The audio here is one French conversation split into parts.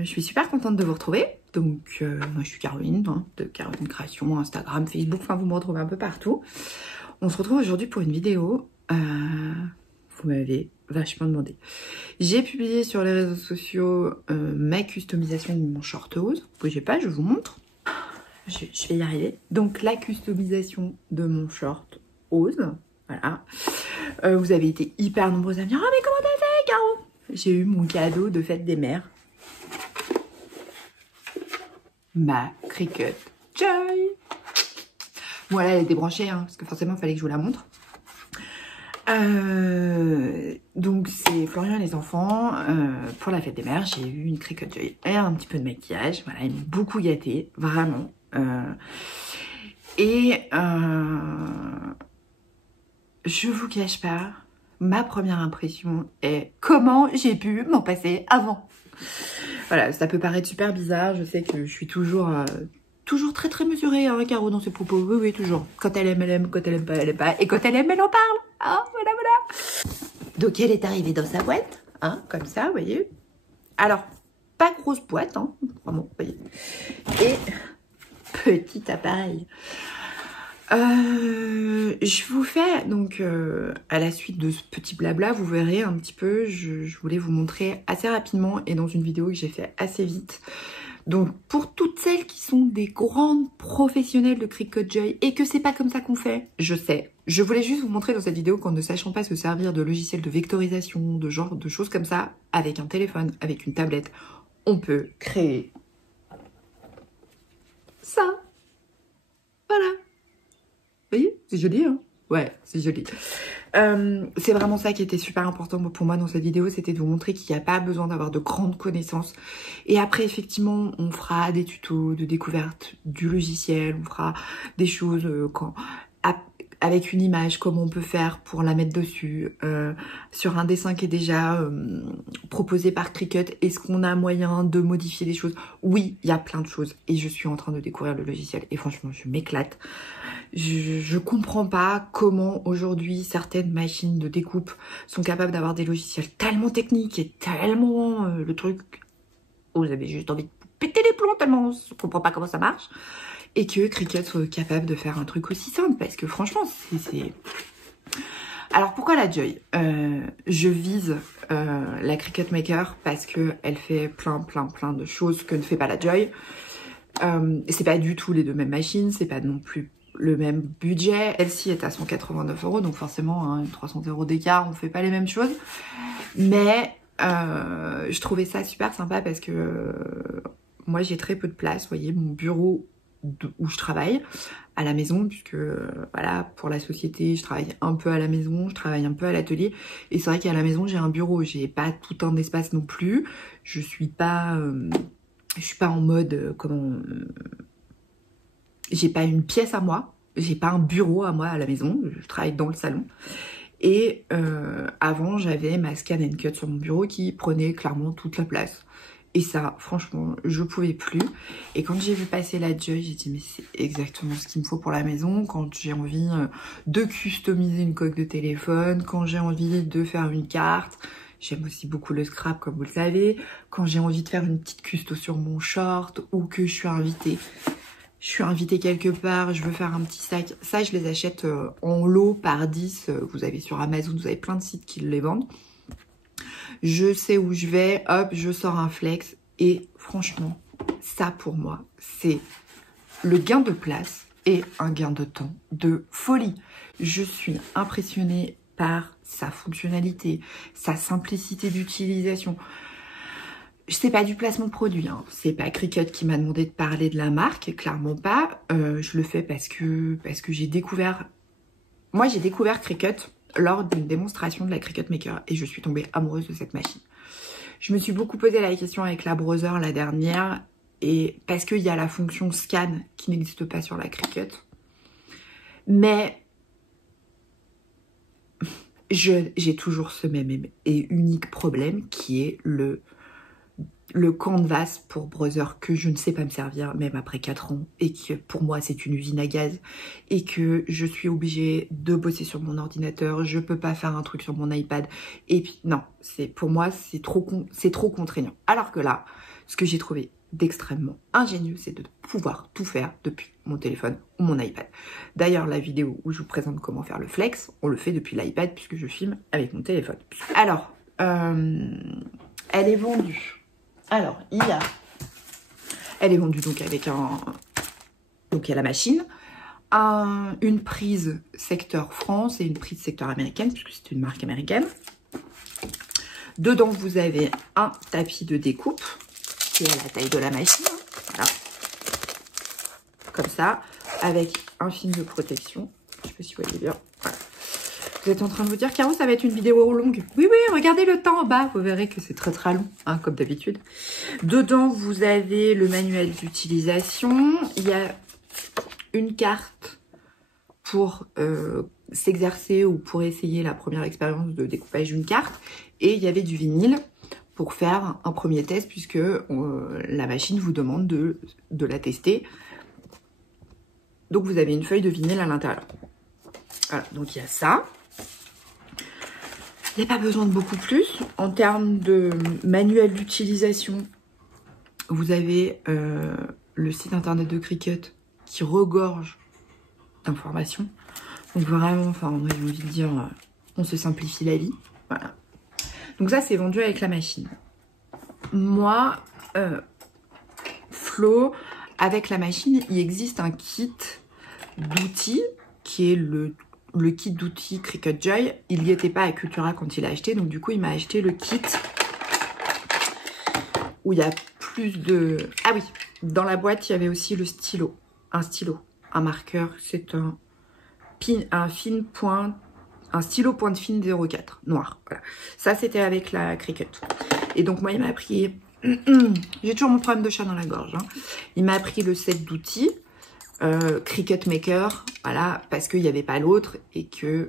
Je suis super contente de vous retrouver. Donc, moi je suis Caroline, hein, de Caroline Création, Instagram, Facebook, enfin vous me retrouvez un peu partout. On se retrouve aujourd'hui pour une vidéo. Vous m'avez vachement demandé. J'ai publié sur les réseaux sociaux ma customisation de mon short hose. Bougez pas, je vous montre. Je vais y arriver. Donc, la customisation de mon short hose. Voilà. Vous avez été hyper nombreux à me dire « Ah, mais comment t'as fait, Caro ?» J'ai eu mon cadeau de fête des mères. Ma Cricut Joy. Voilà, elle est débranchée, hein, parce que forcément, il fallait que je vous la montre. Donc, c'est Florian et les enfants. Pour la fête des mères, j'ai eu une Cricut Joy et un petit peu de maquillage. Voilà, ils m'ont beaucoup gâtée, vraiment. Je vous cache pas, ma première impression est comment j'ai pu m'en passer avant. Voilà, ça peut paraître super bizarre, je sais que je suis toujours très très mesurée, hein, Caro, dans ses propos. Oui, oui, toujours. Quand elle aime, quand elle aime pas, elle aime pas. Et quand elle aime, elle en parle. Ah, voilà, voilà. Donc, elle est arrivée dans sa boîte, hein, comme ça, vous voyez. Alors, pas grosse boîte, hein, vraiment, vous voyez. Et petit appareil. Je vous fais donc à la suite de ce petit blabla, vous verrez un petit peu, je voulais vous montrer assez rapidement et dans une vidéo que j'ai fait assez vite. Donc pour toutes celles qui sont des grandes professionnelles de Cricut Joy et que c'est pas comme ça qu'on fait, je sais. Je voulais juste vous montrer dans cette vidéo qu'en ne sachant pas se servir de logiciels de vectorisation, de genre de choses comme ça, avec un téléphone, avec une tablette, on peut créer ça. Voilà. Vous voyez, c'est joli, hein? Ouais, c'est joli. C'est vraiment ça qui était super important pour moi dans cette vidéo, c'était de vous montrer qu'il n'y a pas besoin d'avoir de grandes connaissances. Et après, effectivement, on fera des tutos de découverte du logiciel, on fera des choses avec une image, comment on peut faire pour la mettre dessus, sur un dessin qui est déjà proposé par Cricut, est-ce qu'on a moyen de modifier des choses? Oui, il y a plein de choses et je suis en train de découvrir le logiciel et franchement, je m'éclate. Je comprends pas comment aujourd'hui certaines machines de découpe sont capables d'avoir des logiciels tellement techniques et tellement le truc où vous avez juste envie de péter les plombs tellement on comprend pas comment ça marche. Et que Cricut soit capable de faire un truc aussi simple, parce que franchement, c'est... Alors pourquoi la Joy? Je vise la Cricut Maker parce qu'elle fait plein de choses que ne fait pas la Joy. C'est pas du tout les deux mêmes machines, c'est pas non plus le même budget. Celle-ci est à 189 €, donc forcément, hein, 300 € d'écart, on fait pas les mêmes choses. Mais je trouvais ça super sympa parce que moi j'ai très peu de place, vous voyez, mon bureau où je travaille à la maison, puisque voilà, pour la société je travaille un peu à la maison, je travaille un peu à l'atelier, et c'est vrai qu'à la maison j'ai un bureau, j'ai pas tout un espace non plus, je suis pas en mode j'ai pas une pièce à moi, j'ai pas un bureau à moi à la maison, je travaille dans le salon. Et avant j'avais ma Scan & Cut sur mon bureau qui prenait clairement toute la place. Et ça, franchement, je pouvais plus. Et quand j'ai vu passer la Joy, j'ai dit mais c'est exactement ce qu'il me faut pour la maison. Quand j'ai envie de customiser une coque de téléphone, quand j'ai envie de faire une carte, j'aime aussi beaucoup le scrap comme vous le savez. Quand j'ai envie de faire une petite custo sur mon short ou que je suis invitée quelque part, je veux faire un petit sac. Ça, je les achète en lot par 10. Vous avez sur Amazon, vous avez plein de sites qui les vendent. Je sais où je vais, hop, je sors un flex. Et franchement, ça pour moi, c'est le gain de place et un gain de temps de folie. Je suis impressionnée par sa fonctionnalité, sa simplicité d'utilisation. C'est pas du placement produit, hein. C'est pas Cricut qui m'a demandé de parler de la marque, clairement pas. Je le fais parce que j'ai découvert... Moi, j'ai découvert Cricut lors d'une démonstration de la Cricut Maker et je suis tombée amoureuse de cette machine. Je me suis beaucoup posé la question avec la Brother la dernière, et parce qu'il y a la fonction scan qui n'existe pas sur la Cricut. Mais j'ai toujours ce même et unique problème qui est le canvas pour Brother que je ne sais pas me servir même après 4 ans et que pour moi c'est une usine à gaz et que je suis obligée de bosser sur mon ordinateur, je peux pas faire un truc sur mon iPad et puis non, pour moi c'est trop contraignant. Alors que là, ce que j'ai trouvé d'extrêmement ingénieux, c'est de pouvoir tout faire depuis mon téléphone ou mon iPad. D'ailleurs, la vidéo où je vous présente comment faire le flex, on le fait depuis l'iPad puisque je filme avec mon téléphone. Alors, elle est vendue. Alors, elle est vendue donc avec donc il y a la machine, une prise secteur France et une prise secteur américaine, puisque c'est une marque américaine. Dedans, vous avez un tapis de découpe qui est à la taille de la machine. Voilà. Comme ça, avec un film de protection. Je sais pas si vous voyez bien. Voilà. Vous êtes en train de vous dire, Caro, ça va être une vidéo longue. Oui, oui, regardez le temps en bas. Vous verrez que c'est très très long, hein, comme d'habitude. Dedans, vous avez le manuel d'utilisation. Il y a une carte pour s'exercer ou pour essayer la première expérience de découpage d'une carte. Et il y avait du vinyle pour faire un premier test puisque la machine vous demande de la tester. Donc vous avez une feuille de vinyle à l'intérieur. Voilà, donc il y a ça. Il n'y a pas besoin de beaucoup plus. En termes de manuel d'utilisation, vous avez le site internet de Cricut qui regorge d'informations. Donc vraiment, enfin, moi j'ai envie de dire, on se simplifie la vie. Voilà. Donc ça, c'est vendu avec la machine. Moi, Flo, avec la machine, il existe un kit d'outils qui est le kit d'outils Cricut Joy. Il n'y était pas à Cultura quand il a acheté, donc du coup, il m'a acheté le kit où il y a plus de... Ah oui, dans la boîte, il y avait aussi le stylo. Un stylo, un marqueur, c'est un stylo pointe fine 04, noir. Voilà. Ça, c'était avec la Cricut. Et donc, moi, il m'a pris... J'ai toujours mon problème de chat dans la gorge. Hein. Il m'a pris le set d'outils, Cricut Maker, voilà, parce qu'il n'y avait pas l'autre et que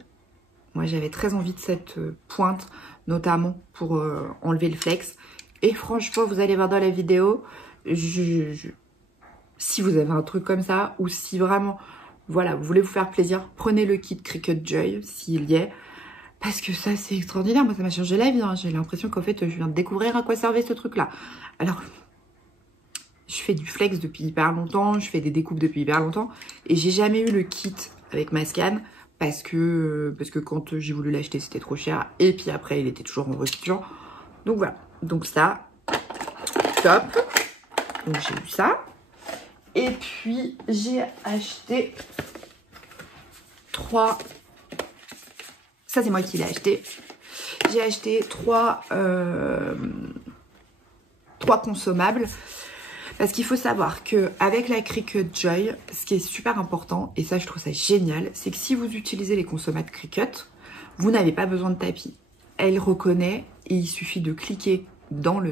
moi, j'avais très envie de cette pointe, notamment pour enlever le flex. Et franchement, vous allez voir dans la vidéo, si vous avez un truc comme ça, ou si vraiment... Voilà, vous voulez vous faire plaisir, prenez le kit Cricut Joy, s'il y est. Parce que ça, c'est extraordinaire. Moi, ça m'a changé la vie. Hein. J'ai l'impression qu'en fait, je viens de découvrir à quoi servait ce truc-là. Alors, je fais du flex depuis hyper longtemps. Je fais des découpes depuis hyper longtemps. Et j'ai jamais eu le kit avec ma scan. Parce que quand j'ai voulu l'acheter, c'était trop cher. Et puis après, il était toujours en rupture. Donc voilà. Donc ça, top. Donc j'ai eu ça. Et puis, j'ai acheté 3... Ça, c'est moi qui l'ai acheté. J'ai acheté 3 consommables. Parce qu'il faut savoir qu'avec la Cricut Joy, ce qui est super important, et ça, je trouve ça génial, c'est que si vous utilisez les consommables Cricut, vous n'avez pas besoin de tapis. Elle reconnaît et il suffit de cliquer dans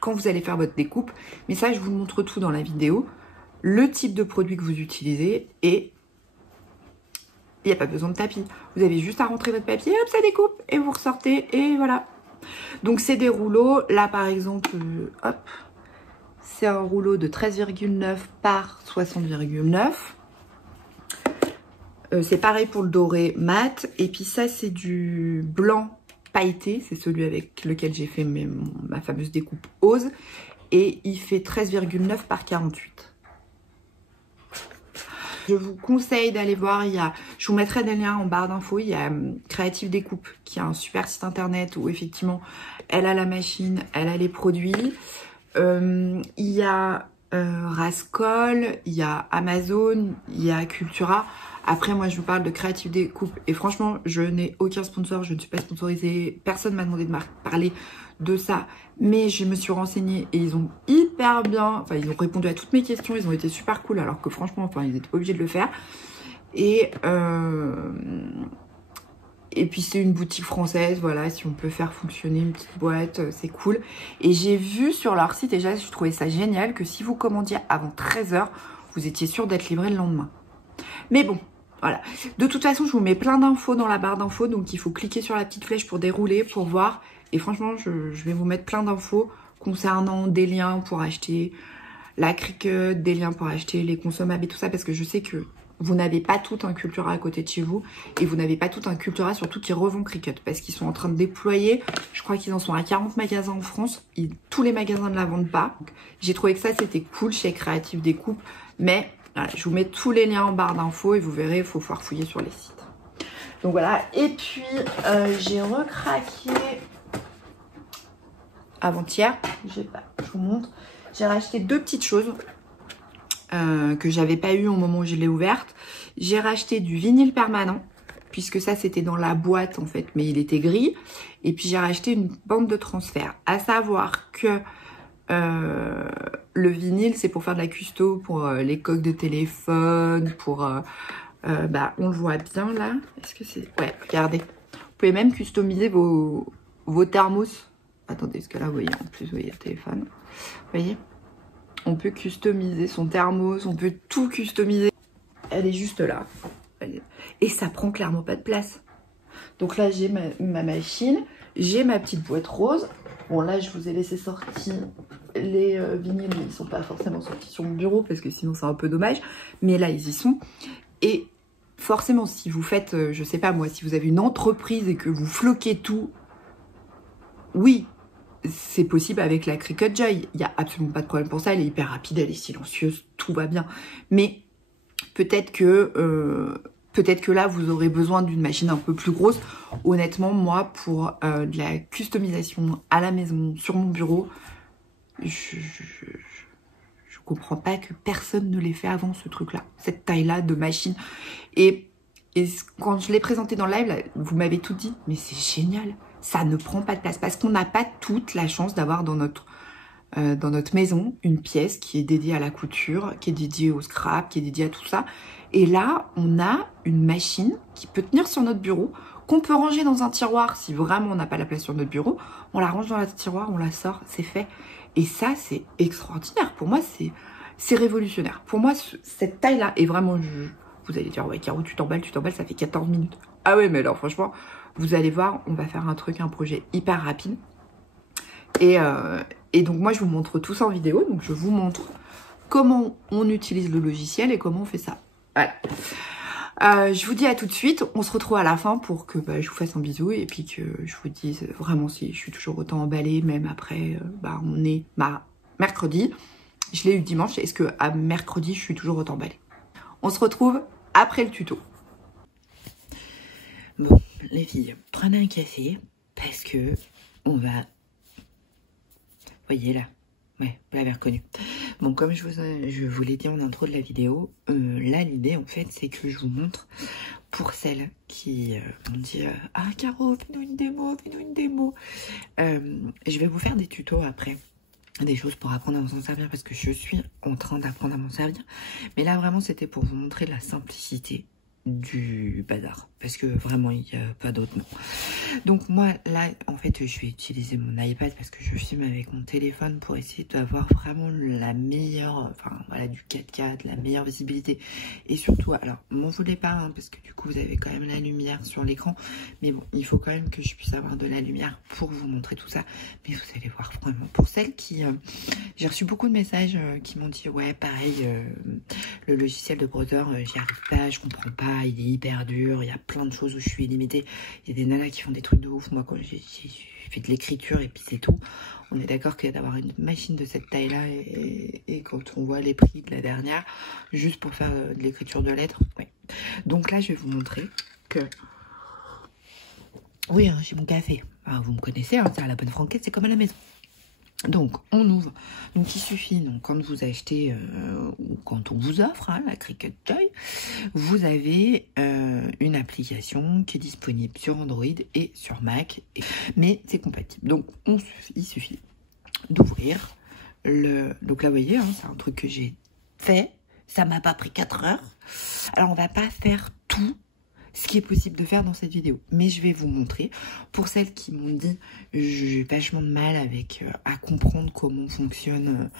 quand vous allez faire votre découpe, mais ça je vous montre tout dans la vidéo, le type de produit que vous utilisez et il n'y a pas besoin de tapis. Vous avez juste à rentrer votre papier, hop, ça découpe et vous ressortez et voilà. Donc c'est des rouleaux, là par exemple, hop, c'est un rouleau de 13,9 par 60,9. C'est pareil pour le doré mat et puis ça c'est du blanc pailleté, c'est celui avec lequel j'ai fait ma fameuse découpe Ose et il fait 13,9 par 48. Je vous conseille d'aller voir, je vous mettrai des liens en barre d'infos, il y a Creative Découpe qui a un super site internet où effectivement elle a la machine, elle a les produits. Il y a Rascol, il y a Amazon, il y a Cultura. Après, moi, je vous parle de Creative Découpe. Et franchement, je n'ai aucun sponsor. Je ne suis pas sponsorisée. Personne m'a demandé de parler de ça. Mais je me suis renseignée et ils ont hyper bien... Enfin, ils ont répondu à toutes mes questions. Ils ont été super cool. Alors que franchement, enfin, ils n'étaient pas obligés de le faire. Et puis, c'est une boutique française. Voilà, si on peut faire fonctionner une petite boîte, c'est cool. Et j'ai vu sur leur site, et déjà, je trouvais ça génial, que si vous commandiez avant 13 h, vous étiez sûr d'être livré le lendemain. Mais bon... Voilà. De toute façon, je vous mets plein d'infos dans la barre d'infos. Donc, il faut cliquer sur la petite flèche pour dérouler, pour voir. Et franchement, je vais vous mettre plein d'infos concernant des liens pour acheter la Cricut, des liens pour acheter les consommables et tout ça. Parce que je sais que vous n'avez pas tout un Cultura à côté de chez vous et vous n'avez pas tout un Cultura surtout qui revend Cricut parce qu'ils sont en train de déployer, je crois qu'ils en sont à 40 magasins en France, tous les magasins ne la vendent pas. J'ai trouvé que ça c'était cool chez Créative Découpe, mais voilà, je vous mets tous les liens en barre d'infos et vous verrez, il faut fouiller sur les sites. Donc voilà, et puis j'ai recraqué avant-hier, je vous montre, j'ai racheté 2 petites choses. Que j'avais pas eu au moment où je l'ai ouverte. J'ai racheté du vinyle permanent, puisque ça c'était dans la boîte en fait, mais il était gris. Et puis j'ai racheté une bande de transfert. À savoir que le vinyle c'est pour faire de la custo, pour les coques de téléphone, pour... on le voit bien là. Est-ce que c'est... Ouais, regardez. Vous pouvez même customiser vos thermos. Attendez, parce que là vous voyez, en plus vous voyez le téléphone. Vous voyez ? On peut customiser son thermos, on peut tout customiser. Elle est juste là. Et ça prend clairement pas de place. Donc là, j'ai ma machine, j'ai ma petite boîte rose. Bon, là, je vous ai laissé sortir les vinyles, mais ils sont pas forcément sortis sur mon bureau parce que sinon, c'est un peu dommage. Mais là, ils y sont. Et forcément, si vous faites, je sais pas moi, si vous avez une entreprise et que vous floquez tout, oui, c'est possible avec la Cricut Joy. Il n'y a absolument pas de problème pour ça. Elle est hyper rapide, elle est silencieuse, tout va bien. Mais peut-être que là, vous aurez besoin d'une machine un peu plus grosse. Honnêtement, moi, pour de la customisation à la maison, sur mon bureau, je comprends pas que personne ne l'ait fait avant, ce truc-là. Cette taille-là de machine. Et quand je l'ai présenté dans le live, là, vous m'avez tout dit, mais c'est génial. Ça ne prend pas de place parce qu'on n'a pas toute la chance d'avoir dans notre maison une pièce qui est dédiée à la couture, qui est dédiée au scrap, qui est dédiée à tout ça. Et là, on a une machine qui peut tenir sur notre bureau, qu'on peut ranger dans un tiroir si vraiment on n'a pas la place sur notre bureau. On la range dans le tiroir, on la sort, c'est fait. Et ça, c'est extraordinaire. Pour moi, c'est révolutionnaire. Pour moi, cette taille-là est vraiment... Vous allez dire, ouais, Caro, tu t'emballes, ça fait 14 minutes. Ah ouais, mais alors franchement... Vous allez voir, on va faire un projet hyper rapide. Et donc moi, je vous montre tout ça en vidéo. Donc je vous montre comment on utilise le logiciel et comment on fait ça. Voilà. Je vous dis à tout de suite. On se retrouve à la fin pour que je vous fasse un bisou et puis que je vous dise vraiment si je suis toujours autant emballée, même après, on est mercredi. Je l'ai eu dimanche. Est-ce que à mercredi, je suis toujours autant emballée? On se retrouve après le tuto. Bon, les filles, prenez un café parce que on va... Vous voyez là? Ouais, vous l'avez reconnu. Bon, comme je vous l'ai dit en intro de la vidéo, là, l'idée, en fait, c'est que je vous montre pour celles qui m'ont dit « Ah, Caro, fais-nous une démo, fais-nous une démo ». Je vais vous faire des tutos après. Des choses pour apprendre à s'en servir parce que je suis en train d'apprendre à m'en servir. Mais là, vraiment, c'était pour vous montrer la simplicité du bazar parce que vraiment il n'y a pas d'autre mot. Donc moi là en fait je vais utiliser mon iPad parce que je filme avec mon téléphone pour essayer d'avoir vraiment la meilleure, enfin voilà, du 4K, de la meilleure visibilité et surtout, alors m'en voulez pas hein, parce que du coup vous avez quand même la lumière sur l'écran, mais bon il faut quand même que je puisse avoir de la lumière pour vous montrer tout ça. Mais vous allez voir vraiment pour celles qui j'ai reçu beaucoup de messages qui m'ont dit ouais pareil, le logiciel de Brother j'y arrive pas, je comprends pas, il est hyper dur, il y a plein de choses où je suis limitée. Il y a des nanas qui font des trucs de ouf. Moi, quand j'ai fait de l'écriture et puis c'est tout. On est d'accord qu'il y a d'avoir une machine de cette taille-là et quand on voit les prix de la dernière, juste pour faire de l'écriture de lettres, ouais. Donc là, je vais vous montrer que... Oui, hein, j'ai mon café. Alors, vous me connaissez, hein, c'est à la bonne franquette, c'est comme à la maison. Donc, on ouvre. Donc, il suffit, donc, quand vous achetez ou quand on vous offre hein, la Cricut Joy, vous avez une application qui est disponible sur Android et sur Mac. Mais c'est compatible. Donc, il suffit d'ouvrir le... Donc là, vous voyez, hein, c'est un truc que j'ai fait. Ça m'a pas pris 4 heures. Alors, on va pas faire tout ce qui est possible de faire dans cette vidéo. Mais je vais vous montrer. Pour celles qui m'ont dit, j'ai vachement de mal avec à comprendre comment fonctionne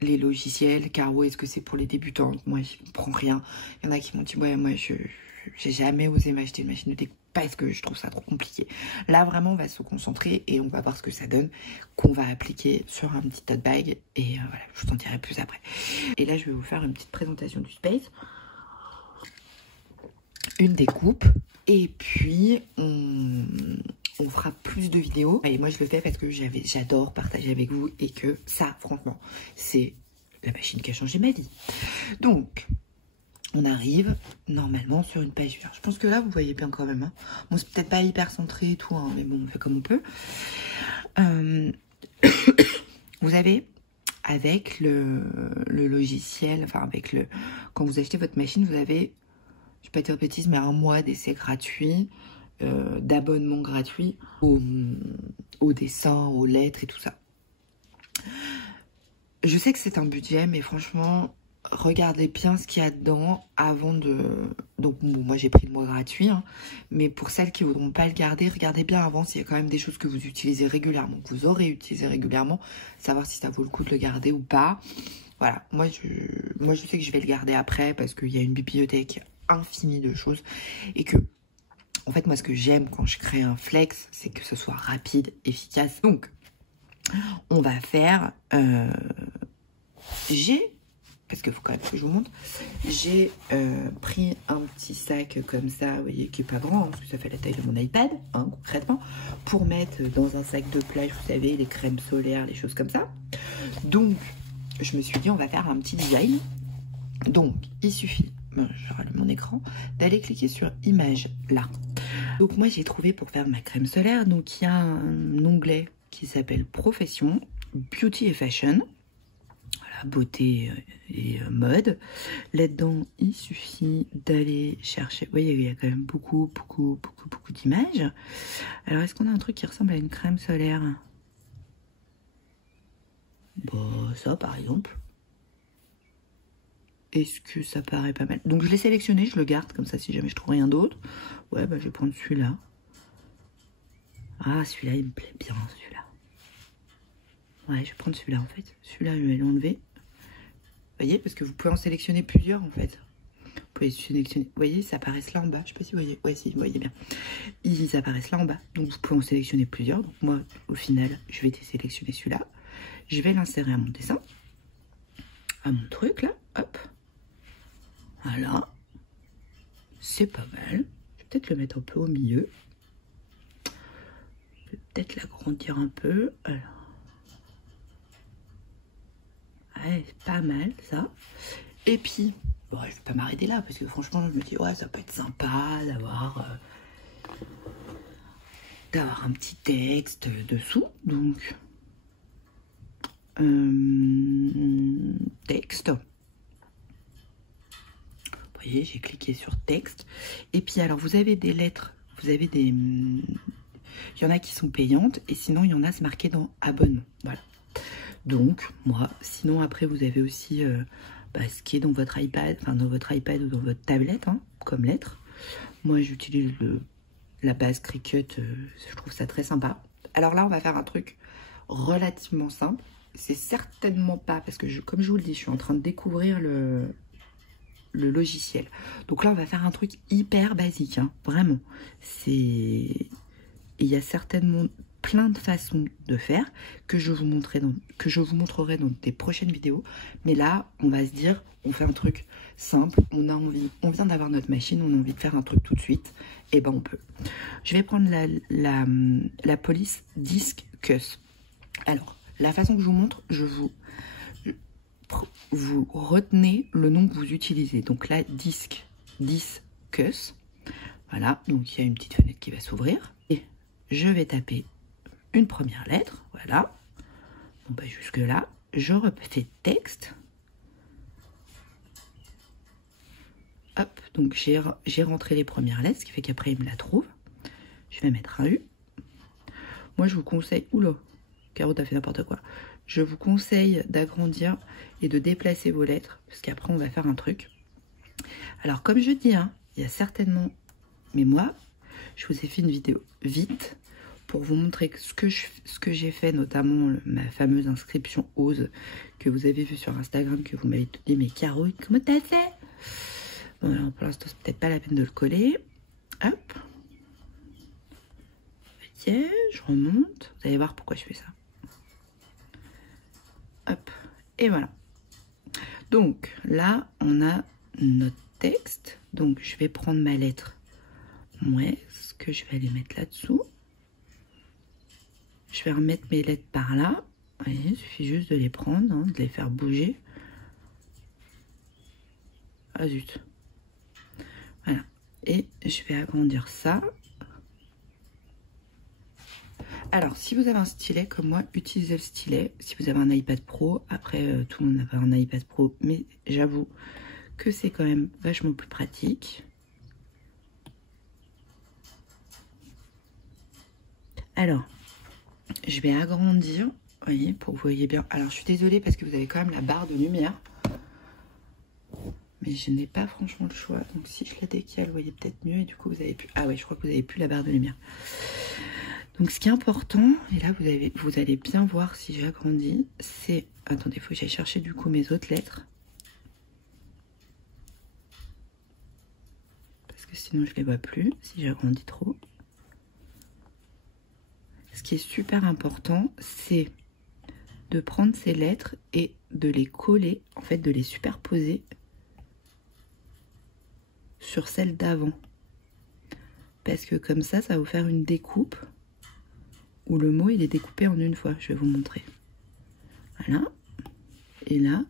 les logiciels. Caro, est-ce que c'est pour les débutants? Moi, je comprends rien. Il y en a qui m'ont dit, ouais, moi, j'ai jamais osé m'acheter une machine de découpe parce que je trouve ça trop compliqué. Là, vraiment, on va se concentrer et on va voir ce que ça donne, qu'on va appliquer sur un petit tote bag. Et voilà, je vous en dirai plus après. Et là, je vais vous faire une petite présentation du Space. Une découpe. Et puis, on fera plus de vidéos. Et moi, je le fais parce que j'adore partager avec vous. Et que ça, franchement, c'est la machine qui a changé ma vie. Donc... on arrive normalement sur une page vierge. Je pense que là, vous voyez bien quand même. Hein. Bon, c'est peut-être pas hyper centré et tout, hein, mais bon, on fait comme on peut. Vous avez, avec le logiciel, enfin avec le... quand vous achetez votre machine, vous avez, je ne vais pas dire de bêtises, mais un mois d'essai gratuit, d'abonnement gratuit au dessin, aux lettres et tout ça. Je sais que c'est un budget, mais franchement... regardez bien ce qu'il y a dedans avant de... donc bon, moi j'ai pris le mois gratuit, hein, mais pour celles qui ne voudront pas le garder, regardez bien avant s'il y a quand même des choses que vous utilisez régulièrement, que vous aurez utilisé régulièrement, savoir si ça vaut le coup de le garder ou pas. Voilà, moi je sais que je vais le garder après parce qu'il y a une bibliothèque infinie de choses et que, en fait, moi ce que j'aime quand je crée un flex, c'est que ce soit rapide, efficace. Donc, on va faire... parce qu'il faut quand même que je vous montre, j'ai pris un petit sac comme ça, vous voyez, qui est pas grand, hein, parce que ça fait la taille de mon iPad, hein, concrètement, pour mettre dans un sac de plage, vous savez, les crèmes solaires, les choses comme ça. Donc, je me suis dit, on va faire un petit design. Donc, il suffit, je rallume mon écran, d'aller cliquer sur Images, là. Donc, moi, j'ai trouvé pour faire ma crème solaire, donc il y a un onglet qui s'appelle Profession, Beauty et Fashion. Beauté et mode. Là-dedans, il suffit d'aller chercher. Vous voyez, il y a quand même beaucoup d'images. Alors, est-ce qu'on a un truc qui ressemble à une crème solaire? Bah, ça, par exemple. Est-ce que ça paraît pas mal? Donc, je l'ai sélectionné, je le garde comme ça si jamais je trouve rien d'autre. Ouais, bah, je vais prendre celui-là. Ah, celui-là, il me plaît bien, celui-là. Ouais, je vais prendre celui-là, en fait. Celui-là, je vais l'enlever. Vous voyez, parce que vous pouvez en sélectionner plusieurs, en fait. Vous pouvez sélectionner... Vous voyez, ça apparaît là en bas. Je sais pas si vous voyez. Ouais, si, vous voyez bien. Ils apparaissent là en bas. Donc, vous pouvez en sélectionner plusieurs. Donc, moi, au final, je vais désélectionner celui-là. Je vais l'insérer à mon dessin. À mon truc, là. Hop. Voilà. C'est pas mal. Je vais peut-être le mettre un peu au milieu. Je vais peut-être l'agrandir un peu. Alors. Ouais, c'est pas mal ça. Et puis, bon, je vais pas m'arrêter là parce que franchement, je me dis, ouais, ça peut être sympa d'avoir un petit texte dessous. Donc, texte. Vous voyez, j'ai cliqué sur texte. Et puis, alors, vous avez des lettres, vous avez des... il y en a qui sont payantes et sinon, il y en a, c'est marqué dans abonnement. Voilà. Donc, moi, sinon après, vous avez aussi ce qui est dans votre iPad, enfin dans votre iPad ou dans votre tablette, hein, comme lettres. Moi, j'utilise la base Cricut, je trouve ça très sympa. Alors là, on va faire un truc relativement simple. C'est certainement pas, parce que comme je vous le dis, je suis en train de découvrir le logiciel. Donc là, on va faire un truc hyper basique, hein, vraiment. Il y a certainement plein de façons de faire que je vous montrerai dans des prochaines vidéos. Mais là, on va se dire, on fait un truc simple, on vient d'avoir notre machine, on a envie de faire un truc tout de suite, et ben on peut. Je vais prendre la police Disc Cus. Alors, la façon que je vous montre, vous retenez le nom que vous utilisez. Donc là, Disc Cus. Voilà, donc il y a une petite fenêtre qui va s'ouvrir. Et je vais taper une première lettre, voilà. Bon, bah, jusque là, je refais texte. Hop, donc j'ai rentré les premières lettres, ce qui fait qu'après il me la trouve. Je vais mettre un U. Moi je vous conseille, oula, Caro t'as fait n'importe quoi. Je vous conseille d'agrandir et de déplacer vos lettres, parce qu'après on va faire un truc. Alors comme je dis, hein, il y a certainement, mais moi, je vous ai fait une vidéo vite, pour vous montrer ce que j'ai fait, notamment ma fameuse inscription Ose que vous avez vu sur Instagram, que vous m'avez dit, mais Caro, comment t'as fait? Bon, alors pour l'instant, c'est peut-être pas la peine de le coller. Hop. logiciel, je remonte. Vous allez voir pourquoi je fais ça. Hop, et voilà. Donc là, on a notre texte. Donc je vais prendre ma lettre mouesse, que je vais aller mettre là-dessous. Je vais remettre mes lettres par là. Vous voyez, il suffit juste de les prendre, hein, de les faire bouger. Ah zut. Voilà. Et je vais agrandir ça. Alors, si vous avez un stylet comme moi, utilisez le stylet. Si vous avez un iPad Pro, après tout le monde n'a pas un iPad Pro, mais j'avoue que c'est quand même vachement plus pratique. Alors, je vais agrandir, vous voyez, pour que vous voyez bien. Alors, je suis désolée parce que vous avez quand même la barre de lumière. Mais je n'ai pas franchement le choix. Donc, si je la décale, vous voyez peut-être mieux. Et du coup, vous avez plus... Ah ouais, je crois que vous n'avez plus la barre de lumière. Donc, ce qui est important, et là, vous allez bien voir si j'agrandis, c'est... Attendez, il faut que j'aille chercher du coup mes autres lettres. Parce que sinon, je ne les vois plus si j'agrandis trop. Ce qui est super important, c'est de prendre ces lettres et de les coller, en fait, de les superposer sur celle d'avant. Parce que comme ça va vous faire une découpe où le mot, il est découpé en une fois. Je vais vous montrer. Voilà. Et là,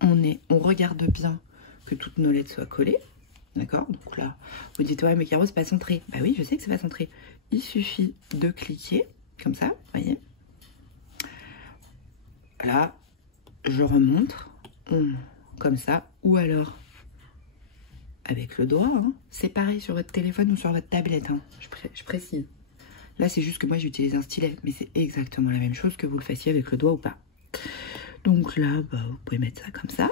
on regarde bien que toutes nos lettres soient collées. D'accord? Donc là, vous dites, ouais, mais Caro, c'est pas centré. Bah oui, je sais que c'est pas centré. Il suffit de cliquer, comme ça, vous voyez. Là, je remonte, comme ça, ou alors avec le doigt. Hein. C'est pareil sur votre téléphone ou sur votre tablette, hein. Je précise. Là, c'est juste que moi, j'utilise un stylet, mais c'est exactement la même chose que vous le fassiez avec le doigt ou pas. Donc là, bah, vous pouvez mettre ça comme ça.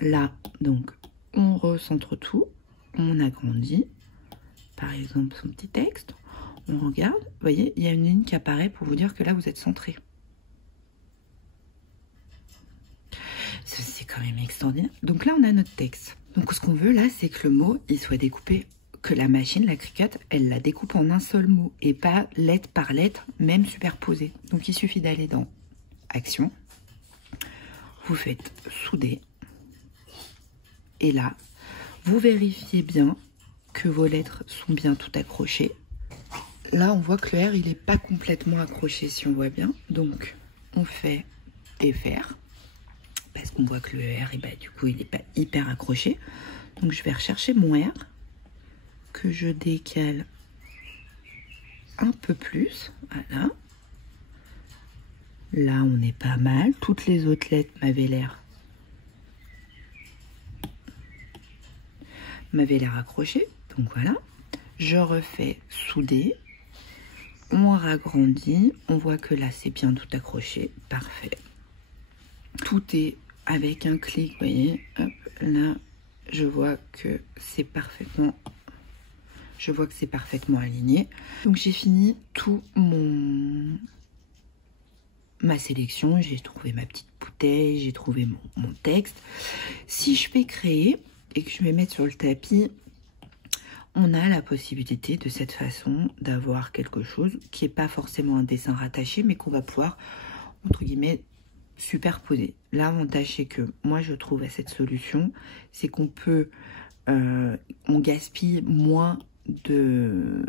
Là, donc, on recentre tout, on agrandit, par exemple, son petit texte, on regarde, vous voyez, il y a une ligne qui apparaît pour vous dire que là, vous êtes centré. C'est quand même extraordinaire. Donc là, on a notre texte. Donc, ce qu'on veut, là, c'est que le mot, il soit découpé, que la machine, la Cricut, elle la découpe en un seul mot, et pas lettre par lettre, même superposée. Donc, il suffit d'aller dans Action, vous faites souder, et là, vous vérifiez bien que vos lettres sont bien toutes accrochées. Là, on voit que le R, il n'est pas complètement accroché, si on voit bien. Donc, on fait défaire, parce qu'on voit que le R, et bah, du coup, il n'est pas hyper accroché. Donc, je vais rechercher mon R, que je décale un peu plus. Voilà. Là, on est pas mal. Toutes les autres lettres m'avaient l'air accrochées. Donc, voilà. Je refais souder. On ragrandit. On voit que là, c'est bien tout accroché. Parfait. Tout est avec un clic, vous voyez. Hop, là, je vois que c'est parfaitement... aligné. Donc, j'ai fini tout ma sélection. J'ai trouvé ma petite bouteille. J'ai trouvé mon texte. Si je fais créer et que je vais mettre sur le tapis, on a la possibilité de cette façon d'avoir quelque chose qui n'est pas forcément un dessin rattaché, mais qu'on va pouvoir, entre guillemets, superposer. L'avantage, c'est que moi, je trouve à cette solution, c'est qu'on peut, on gaspille moins de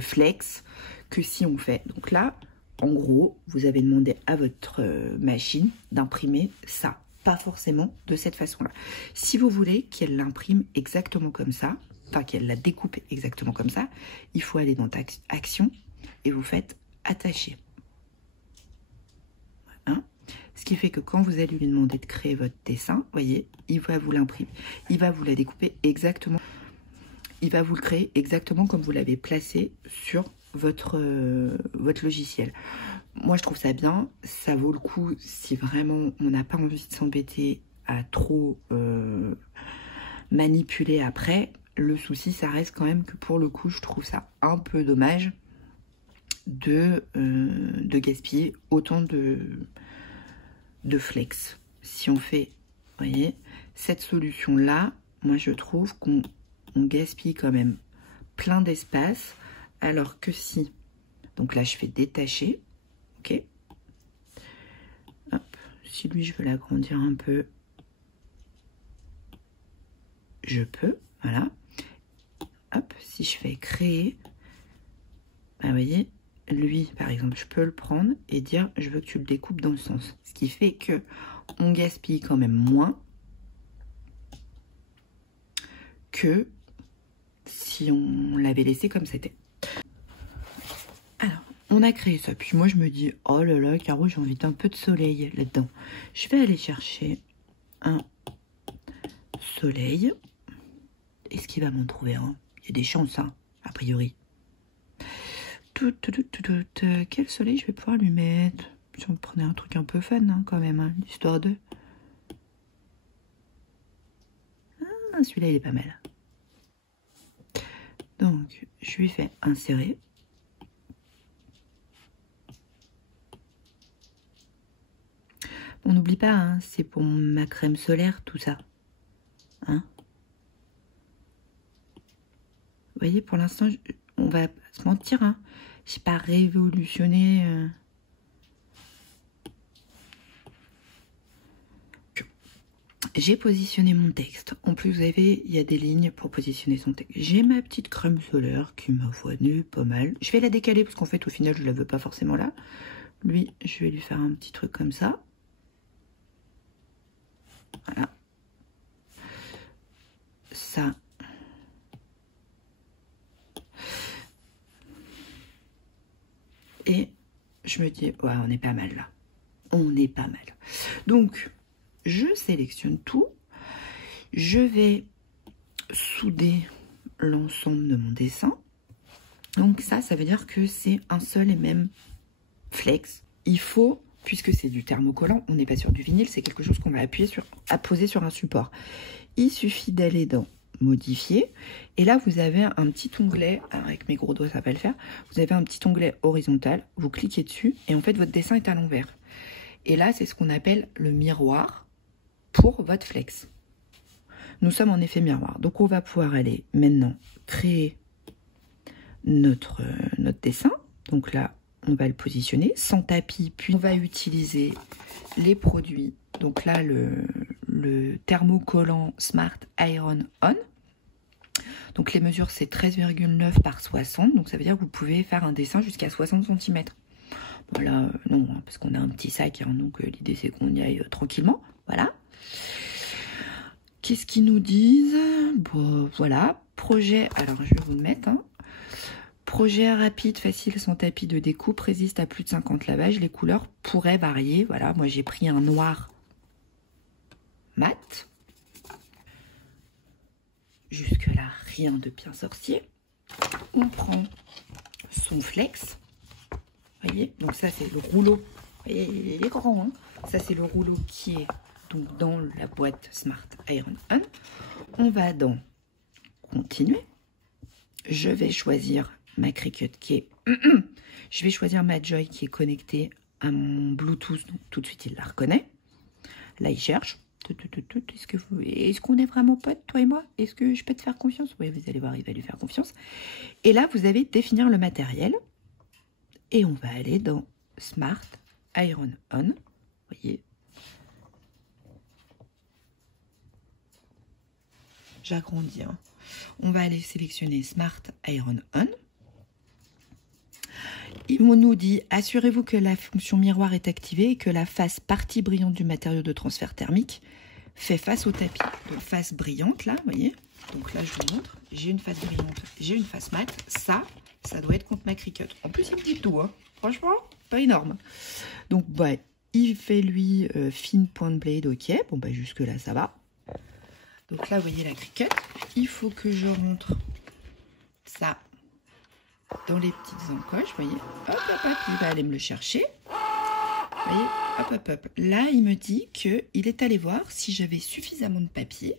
flex que si on fait. Donc là, en gros, vous avez demandé à votre machine d'imprimer ça. Pas forcément de cette façon-là. Si vous voulez qu'elle l'imprime exactement comme ça, enfin qu'elle la découpe exactement comme ça, il faut aller dans Action et vous faites attacher. Voilà. Ce qui fait que quand vous allez lui demander de créer votre dessin, vous voyez, il va vous l'imprimer. Il va vous la découper exactement. Il va vous le créer exactement comme vous l'avez placé sur votre logiciel. Moi, je trouve ça bien. Ça vaut le coup si vraiment on n'a pas envie de s'embêter à trop manipuler après. Le souci, ça reste quand même que pour le coup, je trouve ça un peu dommage de gaspiller autant de flex. Si on fait, vous voyez, cette solution-là, moi je trouve qu'on gaspille quand même plein d'espace, alors que si, donc là je fais détacher, ok, hop, si lui je veux l'agrandir un peu, je peux, voilà, hop, si je fais créer, bah, vous voyez, lui par exemple je peux le prendre et dire je veux que tu le découpes dans le sens, ce qui fait que on gaspille quand même moins que si on l'avait laissé comme c'était. Alors, on a créé ça. Puis moi, je me dis, oh là là, Caro, j'ai envie d'un peu de soleil là-dedans. Je vais aller chercher un soleil. Est-ce qu'il va m'en trouver un? Il y a des chances, hein, a priori. Quel soleil je vais pouvoir lui mettre? Si on prenait un truc un peu fun, hein, quand même, hein, histoire de... Ah, celui-là, il est pas mal. Donc, je lui fais insérer. On n'oublie pas, hein, c'est pour ma crème solaire, tout ça. Hein? Vous voyez, pour l'instant, on va se mentir, hein, j'ai pas révolutionné... J'ai positionné mon texte. En plus, vous avez, il y a des lignes pour positionner son texte. J'ai ma petite crème solaire qui, ma foi, n'est pas mal. Je vais la décaler parce qu'en fait, au final, je la veux pas forcément là. Lui, je vais lui faire un petit truc comme ça. Voilà. Ça. Et je me dis, ouais, on est pas mal là. On est pas mal. Donc, je sélectionne tout. Je vais souder l'ensemble de mon dessin. Donc ça veut dire que c'est un seul et même flex. Il faut, puisque c'est du thermocollant, on n'est pas sur du vinyle, c'est quelque chose qu'on va poser sur un support. Il suffit d'aller dans modifier. Et là, vous avez un petit onglet, alors avec mes gros doigts, ça va pas le faire. Vous avez un petit onglet horizontal, vous cliquez dessus et en fait, votre dessin est à l'envers. Et là, c'est ce qu'on appelle le miroir pour votre flex. Nous sommes en effet miroir. Donc, on va pouvoir aller maintenant créer notre dessin. Donc là, on va le positionner sans tapis. Puis, on va utiliser les produits. Donc là, le thermocollant Smart Iron On. Donc, les mesures, c'est 13,9 par 60. Donc, ça veut dire que vous pouvez faire un dessin jusqu'à 60 cm. Voilà, non, parce qu'on a un petit sac. Hein, donc, l'idée, c'est qu'on y aille tranquillement. Voilà. Qu'est-ce qu'ils nous disent? Bon, voilà, projet, alors je vais vous le mettre. Hein. Projet rapide, facile, sans tapis de découpe, résiste à plus de 50 lavages. Les couleurs pourraient varier. Voilà, moi j'ai pris un noir mat. Jusque-là, rien de bien sorcier. On prend son flex. Vous voyez, donc ça c'est le rouleau. Vous voyez, il est grand. Hein. Ça c'est le rouleau qui est... Donc dans la boîte Smart Iron On, on va dans continuer. Je vais choisir ma Cricut qui est... je vais choisir ma Joy qui est connectée à mon Bluetooth. Donc tout de suite, il la reconnaît. Là, il cherche. Est-ce qu'on est vraiment potes, toi et moi? Est-ce que je peux te faire confiance? Oui, vous allez voir, il va lui faire confiance. Et là, vous avez définir le matériel. Et on va aller dans Smart Iron On. Vous voyez, j'agrandis. Hein. On va aller sélectionner Smart Iron On. Il nous dit, assurez-vous que la fonction miroir est activée et que la face partie brillante du matériau de transfert thermique fait face au tapis. Donc face brillante, là, vous voyez. Donc là, je vous montre. J'ai une face brillante, j'ai une face mat. Ça doit être contre ma Cricut. En plus, il me dit tout. Hein. Franchement, pas énorme. Donc, bah, il fait, lui, fine point blade, ok. Bon, bah, jusque-là, ça va. Donc là, vous voyez la Cricut. Il faut que je rentre ça dans les petites encoches. Vous voyez, hop, hop, hop, il va aller me le chercher. Vous voyez, hop, hop, hop. Là, il me dit qu'il est allé voir si j'avais suffisamment de papier.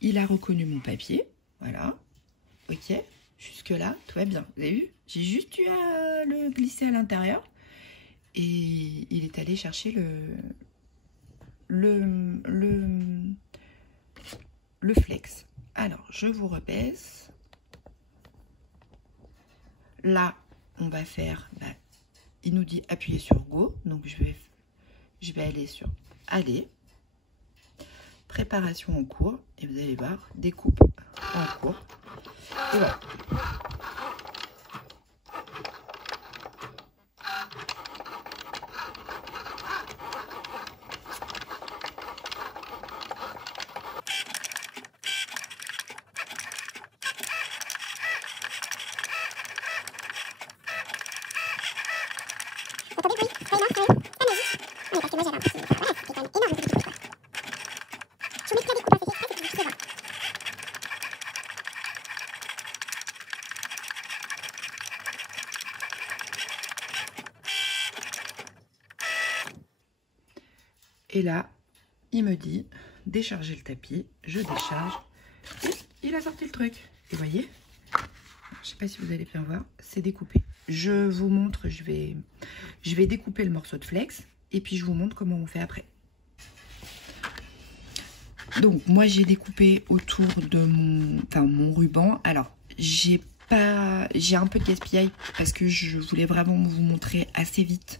Il a reconnu mon papier. Voilà. Ok. Jusque-là, tout va bien. Vous avez vu? J'ai juste eu à le glisser à l'intérieur. Et il est allé chercher le flex. Alors, je vous rebaisse. Là, on va faire, il nous dit appuyer sur Go. Donc, je vais aller sur Aller. Préparation en cours. Et vous allez voir, découpe en cours. Et voilà. Et là, il me dit décharger le tapis. Je décharge. Et il a sorti le truc. Et vous voyez, je ne sais pas si vous allez bien voir, c'est découpé. Je vous montre, je vais découper le morceau de flex. Et puis je vous montre comment on fait après. Donc moi j'ai découpé autour de mon ruban. Alors j'ai un peu de gaspillage parce que je voulais vraiment vous montrer assez vite.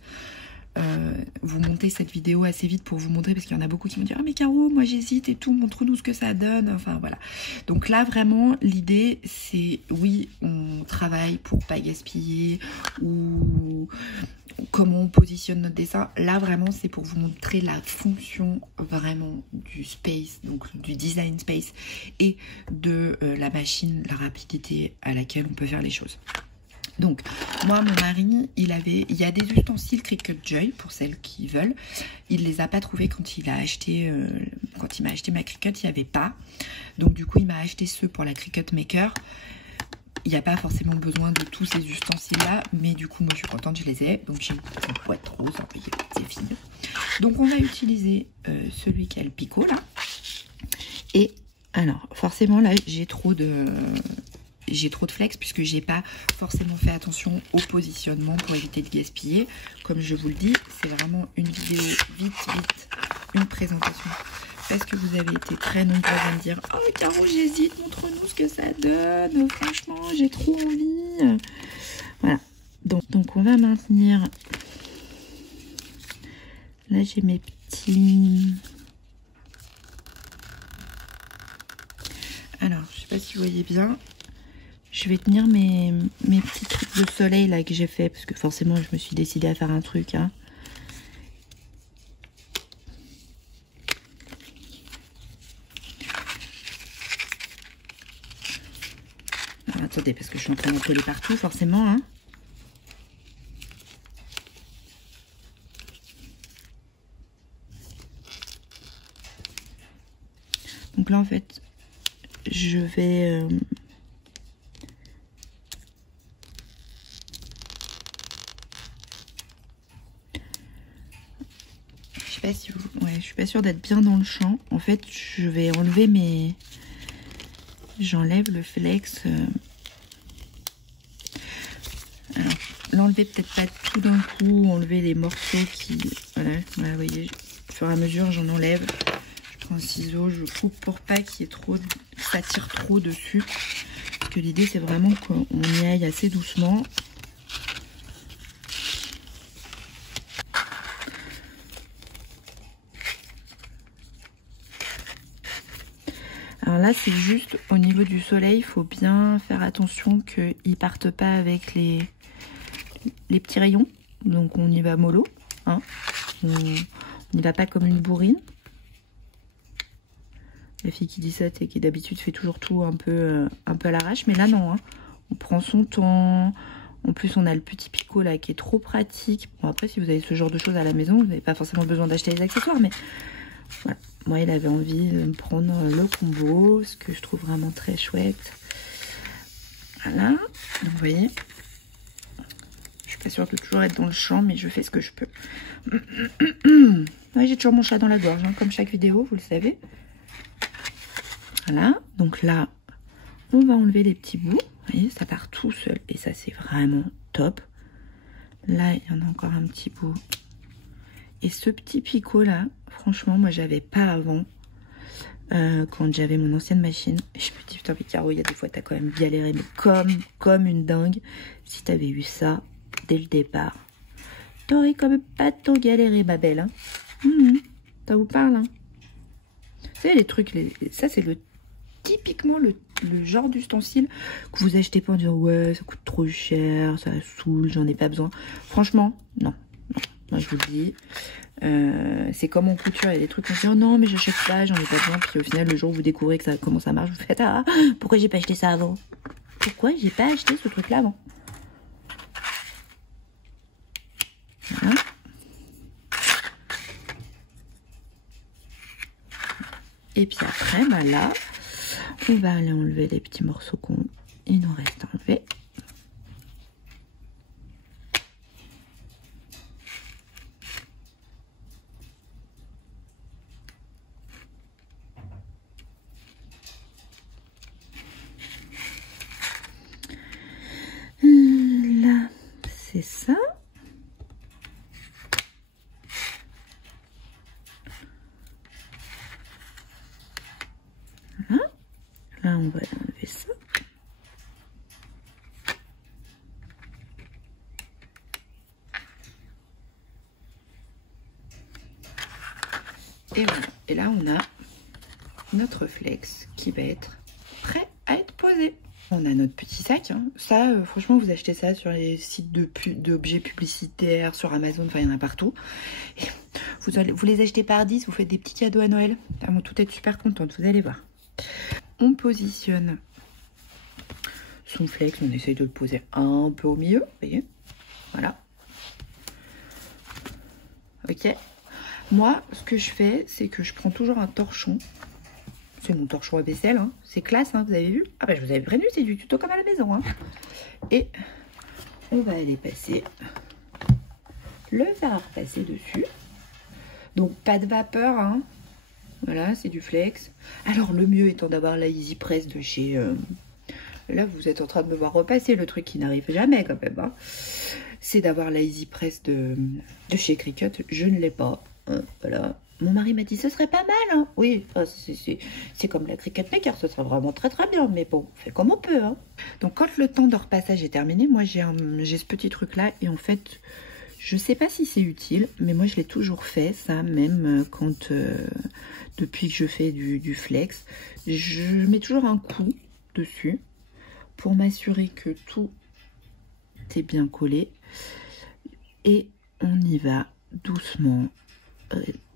Vous montez cette vidéo assez vite pour vous montrer, parce qu'il y en a beaucoup qui me disent ah mais Caro, moi j'hésite et tout, montre-nous ce que ça donne. Enfin voilà, donc là vraiment l'idée c'est, oui, on travaille pour pas gaspiller ou comment on positionne notre dessin. Là vraiment c'est pour vous montrer la fonction vraiment du space, donc du design space, et de la machine, la rapidité à laquelle on peut faire les choses. Donc, moi, mon mari, il y a des ustensiles Cricut Joy, pour celles qui veulent. Il les a pas trouvés quand il m'a acheté ma Cricut, il n'y avait pas. Donc, du coup, il m'a acheté ceux pour la Cricut Maker. Il n'y a pas forcément besoin de tous ces ustensiles-là, mais du coup, moi, je suis contente, je les ai. Donc, j'ai une boîte rose, c'est fini. Donc, on va utiliser celui qui a le picot, là. Et, alors, forcément, là, j'ai trop de flex puisque j'ai pas forcément fait attention au positionnement pour éviter de gaspiller. Comme je vous le dis, c'est vraiment une vidéo vite, une présentation, parce que vous avez été très nombreux à me dire oh Caro, j'hésite, montre-nous ce que ça donne, franchement j'ai trop envie. Voilà, donc on va maintenir. Là j'ai mes petits, alors je sais pas si vous voyez bien. Je vais tenir mes petits trucs de soleil là que j'ai fait, parce que forcément je me suis décidée à faire un truc. Hein. Alors, attendez, parce que je suis en train de coller partout forcément. Hein. Donc là en fait, je vais... je suis pas sûre d'être bien dans le champ. En fait, je vais enlever j'enlève le flex. Alors, l'enlever peut-être pas tout d'un coup, enlever les morceaux qui... Voilà, vous voyez, au fur et à mesure, j'en enlève. Je prends un ciseau, je coupe pour pas qu'il y ait trop... que ça tire trop dessus. Parce que l'idée, c'est vraiment qu'on y aille assez doucement. Alors là, c'est juste au niveau du soleil, il faut bien faire attention qu'ils ne partent pas avec les petits rayons. Donc on y va mollo. Hein. On n'y va pas comme une bourrine. La fille qui dit ça, c'est qui d'habitude fait toujours tout un peu à l'arrache. Mais là, non. Hein. On prend son temps. En plus, on a le petit picot là qui est trop pratique. Bon, après, si vous avez ce genre de choses à la maison, vous n'avez pas forcément besoin d'acheter les accessoires. Mais voilà. Moi, il avait envie de me prendre le combo, ce que je trouve vraiment très chouette. Voilà. Donc, vous voyez, je suis pas sûre de toujours être dans le champ, mais je fais ce que je peux. Ouais, j'ai toujours mon chat dans la gorge, hein, comme chaque vidéo, vous le savez. Voilà. Donc là, on va enlever les petits bouts. Vous voyez, ça part tout seul. Et ça, c'est vraiment top. Là, il y en a encore un petit bout. Et ce petit picot là, franchement, moi j'avais pas avant. quand j'avais mon ancienne machine. Et je me dis, putain, mais Caro, il y a des fois, t'as quand même galéré, mais comme une dingue. Si t'avais eu ça dès le départ, t'aurais quand même pas trop galéré, ma belle. Hein. Ça vous parle, hein. Vous savez, les trucs, ça, c'est typiquement le genre d'ustensile que vous achetez pas en disant, ouais, ça coûte trop cher, ça saoule, j'en ai pas besoin. Franchement, non. Moi, je vous le dis. C'est comme en couture, il y a des trucs qu'on se dit, oh non, mais j'achète pas, j'en ai pas besoin. Puis au final, le jour où vous découvrez que comment ça marche, vous faites, ah, pourquoi j'ai pas acheté ça avant? Pourquoi j'ai pas acheté ce truc-là avant? Voilà. Et puis après, bah là, on va aller enlever les petits morceaux qu'il nous reste à enlever. Là, c'est ça. Voilà. Là, on va enlever ça. Et voilà. Et là, on a notre flex qui va être prêt à être posé. On a notre petit sac. Hein. Ça, franchement, vous achetez ça sur les sites d'objets publicitaires, sur Amazon, enfin, il y en a partout. Et vous les achetez par 10, vous faites des petits cadeaux à Noël. Elles vont toutes être super contentes, vous allez voir. On positionne son flex, on essaye de le poser un peu au milieu, vous voyez. Voilà. Ok. Moi, ce que je fais, c'est que je prends toujours un torchon. C'est mon torchon à vaisselle, hein. C'est classe, hein, vous avez vu? Ah bah je vous avais prévenu, c'est du tuto comme à la maison. Hein. Et on va aller passer le fer à repasser dessus. Donc pas de vapeur, hein. Voilà, c'est du flex. Alors le mieux étant d'avoir la Easy Press de chez... Là, vous êtes en train de me voir repasser le truc qui n'arrive jamais quand même. Hein. C'est d'avoir la Easy Press de chez Cricut. Je ne l'ai pas. Hein, voilà. Mon mari m'a dit, ce serait pas mal. Hein. Oui, c'est comme la Cricut Maker, ce serait vraiment très très bien. Mais bon, on fait comme on peut. Hein. Donc quand le temps de repassage est terminé, moi j'ai ce petit truc là. Et en fait, je sais pas si c'est utile, mais moi je l'ai toujours fait, ça, même quand, depuis que je fais du flex. Je mets toujours un coup dessus pour m'assurer que tout est bien collé. Et on y va doucement,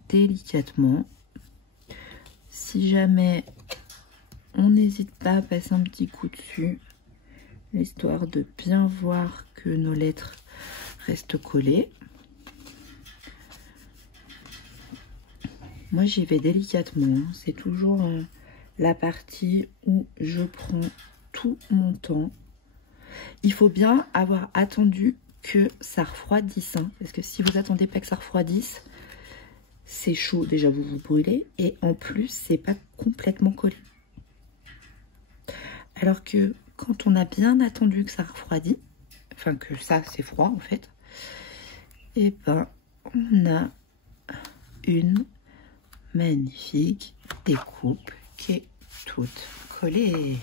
délicatement. Si jamais on n'hésite pas à passer un petit coup dessus, histoire de bien voir que nos lettres restent collées. Moi j'y vais délicatement, hein. C'est toujours la partie où je prends tout mon temps. Il faut bien avoir attendu que ça refroidisse, hein, parce que si vous attendez pas que ça refroidisse, c'est chaud, déjà vous vous brûlez, et en plus c'est pas complètement collé. Alors que quand on a bien attendu que ça refroidit, enfin que ça c'est froid en fait, et ben on a une magnifique découpe qui est toute collée.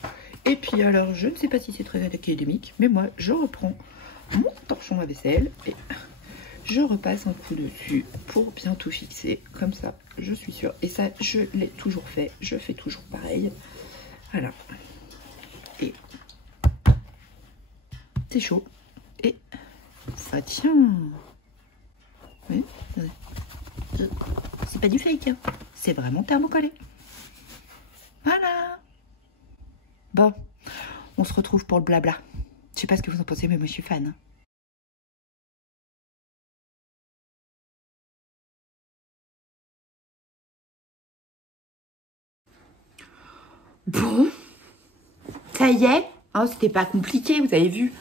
Et puis alors, je ne sais pas si c'est très académique, mais moi je reprends mon torchon à vaisselle et je repasse un coup dessus pour bien tout fixer, comme ça je suis sûre. Et ça je l'ai toujours fait, je fais toujours pareil. Voilà. Et c'est chaud et ça tient. Oui, c'est pas du fake, hein. C'est vraiment thermocollé. Voilà. Bon, on se retrouve pour le blabla. Je sais pas ce que vous en pensez, mais moi je suis fan. Hein. Bon, ça y est, hein, c'était pas compliqué, vous avez vu.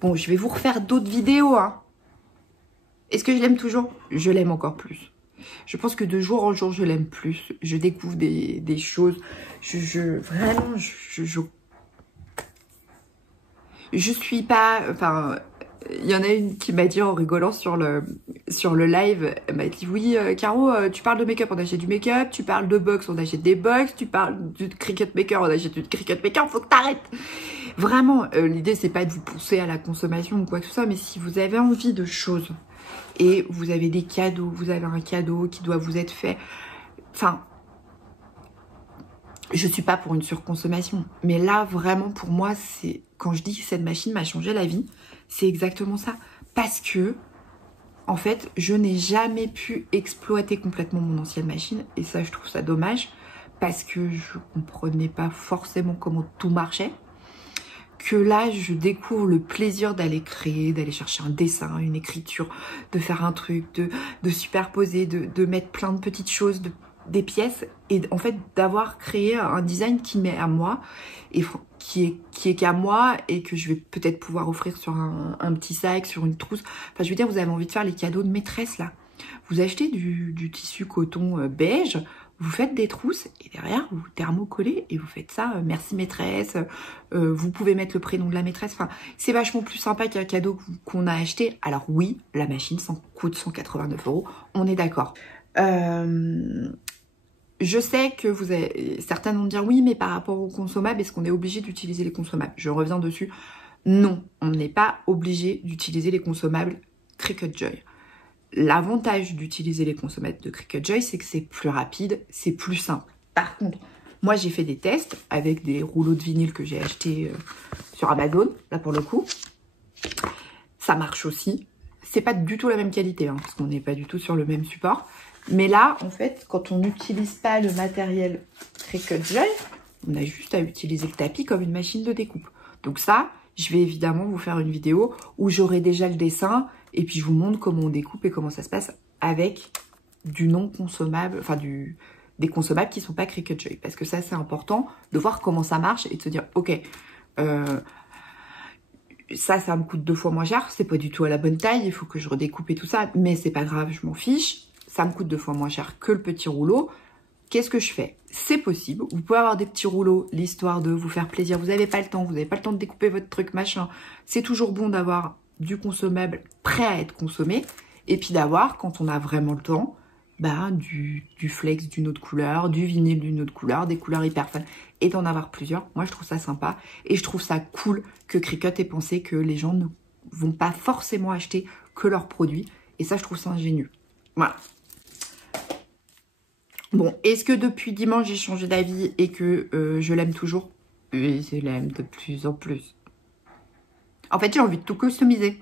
Bon, je vais vous refaire d'autres vidéos. Hein. Est-ce que je l'aime toujours? Je l'aime encore plus. Je pense que de jour en jour, je l'aime plus. Je découvre des choses. Vraiment, je suis pas... Enfin, Il y en a une qui m'a dit en rigolant sur le live, elle m'a dit oui Caro, tu parles de make-up, on achète du make-up, tu parles de box, on achète des box, tu parles du Cricut Maker, on achète du Cricut Maker, faut que t'arrêtes. Vraiment, l'idée c'est pas de vous pousser à la consommation ou quoi que ce soit, mais si vous avez envie de choses et vous avez des cadeaux, vous avez un cadeau qui doit vous être fait, enfin, je suis pas pour une surconsommation, mais là vraiment pour moi c'est, quand je dis que cette machine m'a changé la vie, c'est exactement ça, parce que en fait je n'ai jamais pu exploiter complètement mon ancienne machine et ça je trouve ça dommage parce que je comprenais pas forcément comment tout marchait, que là je découvre le plaisir d'aller créer, d'aller chercher un dessin, une écriture, de faire un truc, de superposer, de mettre plein de petites choses, des pièces et en fait d'avoir créé un design qui m'est à moi et qui est qu'à moi et que je vais peut-être pouvoir offrir sur un petit sac, sur une trousse. Enfin je veux dire, vous avez envie de faire les cadeaux de maîtresse là. Vous achetez du tissu coton beige, vous faites des trousses et derrière vous thermocollez et vous faites ça, merci maîtresse, vous pouvez mettre le prénom de la maîtresse, enfin c'est vachement plus sympa qu'un cadeau qu'on a acheté. Alors oui, la machine ça coûte 189 €, on est d'accord. Je sais que vous avez, certains vont me dire oui, mais par rapport aux consommables, est-ce qu'on est obligé d'utiliser les consommables? Je reviens dessus. Non, on n'est pas obligé d'utiliser les consommables Cricut Joy. L'avantage d'utiliser les consommables de Cricut Joy, c'est que c'est plus rapide, c'est plus simple. Par contre, moi j'ai fait des tests avec des rouleaux de vinyle que j'ai achetés sur Amazon, là pour le coup. Ça marche aussi. C'est pas du tout la même qualité, hein, parce qu'on n'est pas du tout sur le même support. Mais là, en fait, quand on n'utilise pas le matériel Cricut Joy, on a juste à utiliser le tapis comme une machine de découpe. Donc ça, je vais évidemment vous faire une vidéo où j'aurai déjà le dessin et puis je vous montre comment on découpe et comment ça se passe avec du non consommable, enfin des consommables qui ne sont pas Cricut Joy. Parce que ça, c'est important de voir comment ça marche et de se dire, ok, ça me coûte 2 fois moins cher, c'est pas du tout à la bonne taille, il faut que je redécoupe et tout ça, mais c'est pas grave, je m'en fiche. Ça me coûte 2 fois moins cher que le petit rouleau. Qu'est-ce que je fais? C'est possible. Vous pouvez avoir des petits rouleaux, l'histoire de vous faire plaisir. Vous n'avez pas le temps, vous n'avez pas le temps de découper votre truc, machin. C'est toujours bon d'avoir du consommable prêt à être consommé. Et puis d'avoir, quand on a vraiment le temps, bah, du flex d'une autre couleur, du vinyle d'une autre couleur, des couleurs hyper fun. Et d'en avoir plusieurs. Moi, je trouve ça sympa. Et je trouve ça cool que Cricut ait pensé que les gens ne vont pas forcément acheter que leurs produits. Et ça, je trouve ça ingénieux. Voilà. Bon, est-ce que depuis dimanche, j'ai changé d'avis et que je l'aime toujours? Oui, je l'aime de plus en plus. En fait, j'ai envie de tout customiser.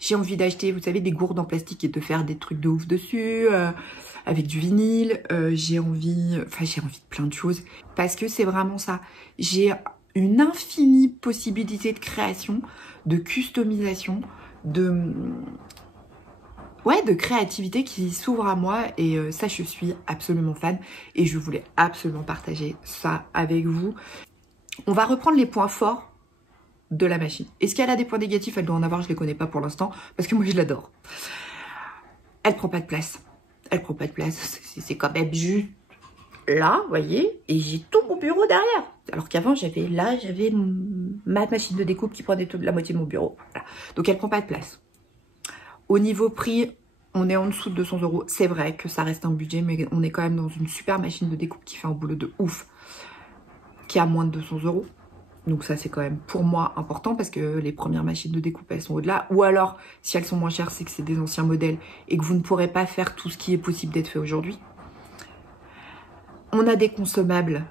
J'ai envie d'acheter, vous savez, des gourdes en plastique et de faire des trucs de ouf dessus, avec du vinyle. J'ai envie de plein de choses. Parce que c'est vraiment ça. J'ai une infinie possibilité de création, de customisation, de créativité qui s'ouvre à moi et ça je suis absolument fan et je voulais absolument partager ça avec vous. On va reprendre les points forts de la machine. Est-ce qu'elle a des points négatifs? Elle doit en avoir, je les connais pas pour l'instant parce que moi je l'adore. Elle prend pas de place. Elle prend pas de place, c'est quand même juste là, vous voyez, et j'ai tout mon bureau derrière. Alors qu'avant j'avais ma machine de découpe qui prenait toute la moitié de mon bureau. Voilà. Donc elle prend pas de place. Au niveau prix, on est en dessous de 200 €. C'est vrai que ça reste un budget, mais on est quand même dans une super machine de découpe qui fait un boulot de ouf, qui a moins de 200 €. Donc ça, c'est quand même pour moi important parce que les premières machines de découpe, elles sont au-delà. Ou alors, si elles sont moins chères, c'est que c'est des anciens modèles et que vous ne pourrez pas faire tout ce qui est possible d'être fait aujourd'hui. On a des consommables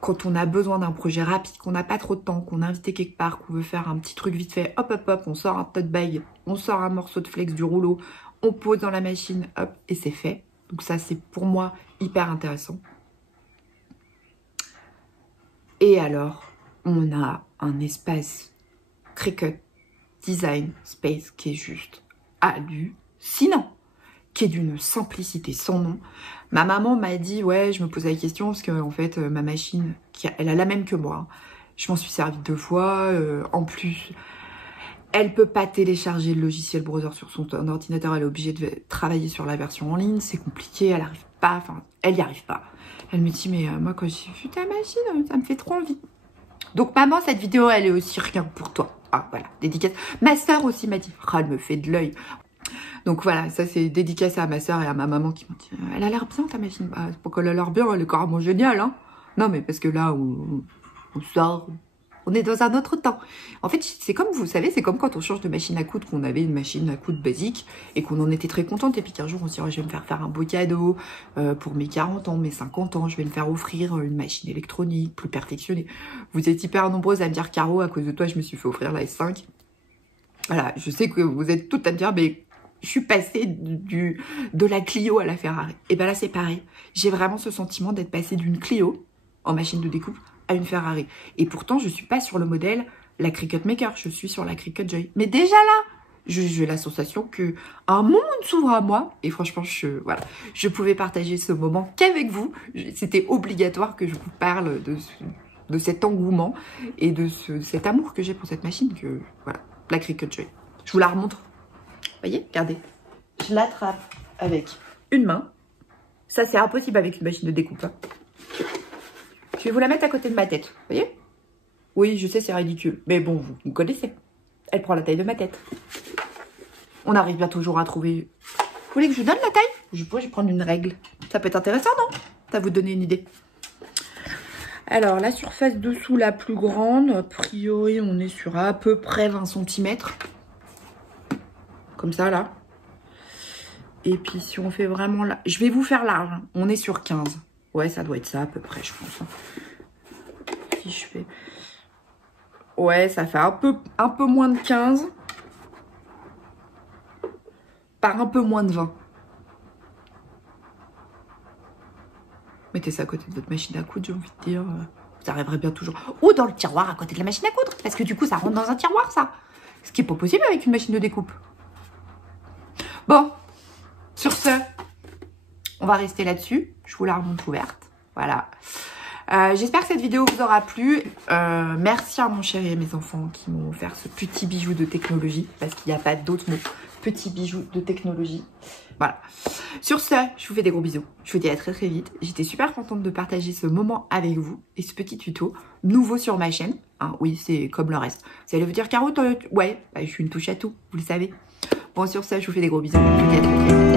quand on a besoin d'un projet rapide, qu'on n'a pas trop de temps, qu'on est invité quelque part, qu'on veut faire un petit truc vite fait, hop, hop, hop, on sort un tote bag, on sort un morceau de flex du rouleau, on pose dans la machine, hop, et c'est fait. Donc ça, c'est pour moi hyper intéressant. Et alors, on a un espace Cricut Design Space qui est juste hallucinant, qui est d'une simplicité sans nom. Ma maman m'a dit, ouais, je me posais la question parce que en fait, ma machine, elle a la même que moi. Je m'en suis servie 2 fois. En plus, elle peut pas télécharger le logiciel browser sur son ordinateur. Elle est obligée de travailler sur la version en ligne. C'est compliqué, elle arrive pas. Enfin, elle y arrive pas. Elle me dit, mais moi, quand j'ai vu ta machine, ça me fait trop envie. Donc, maman, cette vidéo, elle est aussi rien que pour toi. Ah, voilà, dédicace. Ma sœur aussi m'a dit, oh, elle me fait de l'œil. Donc voilà, ça c'est dédicace à ma sœur et à ma maman qui m'ont dit, elle a l'air bien ta machine. Bah, c'est pas qu'elle a l'air bien, elle est carrément géniale, hein. Non, mais parce que là, on sort, on est dans un autre temps. En fait, c'est comme, vous savez, c'est comme quand on change de machine à coudre, qu'on avait une machine à coudre basique et qu'on en était très contente. Et puis qu'un jour, on se dit, oh, je vais me faire un beau cadeau pour mes 40 ans, mes 50 ans. Je vais me faire offrir une machine électronique plus perfectionnée. Vous êtes hyper nombreuses à me dire, Caro, à cause de toi, je me suis fait offrir la S5. Voilà, je sais que vous êtes toutes à me dire, mais je suis passée de la Clio à la Ferrari. Et ben là, c'est pareil. J'ai vraiment ce sentiment d'être passée d'une Clio en machine de découpe à une Ferrari. Et pourtant, je suis pas sur le modèle la Cricut Maker, je suis sur la Cricut Joy. Mais déjà là, j'ai la sensation que un monde s'ouvre à moi. Et franchement, voilà, je pouvais partager ce moment qu'avec vous. C'était obligatoire que je vous parle de cet engouement et de cet amour que j'ai pour cette machine. Que voilà, la Cricut Joy. Je vous la remontre. Vous voyez, regardez. Je l'attrape avec une main. Ça, c'est impossible avec une machine de découpe. Hein. Je vais vous la mettre à côté de ma tête. Vous voyez? Oui, je sais, c'est ridicule. Mais bon, vous connaissez. Elle prend la taille de ma tête. On arrive bien toujours à trouver... Vous voulez que je vous donne la taille? Je pourrais prendre une règle. Ça peut être intéressant, non? Ça va vous donner une idée. Alors, la surface dessous la plus grande, a priori, on est sur à peu près 20 cm. Comme ça, là. Et puis, si on fait vraiment là... Je vais vous faire large. Hein. On est sur 15. Ouais, ça doit être ça à peu près, je pense. Si je fais... Ouais, ça fait un peu moins de 15. Par un peu moins de 20. Mettez ça à côté de votre machine à coudre, j'ai envie de dire. Vous arriverez bien toujours. Ou dans le tiroir à côté de la machine à coudre. Parce que du coup, ça rentre dans un tiroir, ça. Ce qui n'est pas possible avec une machine de découpe. Bon, sur ce, on va rester là-dessus. Je vous la remonte ouverte. Voilà. J'espère que cette vidéo vous aura plu. Merci à mon chéri et mes enfants qui m'ont offert ce petit bijou de technologie. Parce qu'il n'y a pas d'autre mot. Petit bijou de technologie. Voilà. Sur ce, je vous fais des gros bisous. Je vous dis à très très vite. J'étais super contente de partager ce moment avec vous. Et ce petit tuto nouveau sur ma chaîne. Hein, oui, c'est comme le reste. Vous allez vous dire, Caro, ouais, bah, je suis une touche à tout. Vous le savez. Bon, sur ce, je vous fais des gros bisous. Je vous dis à très très vite.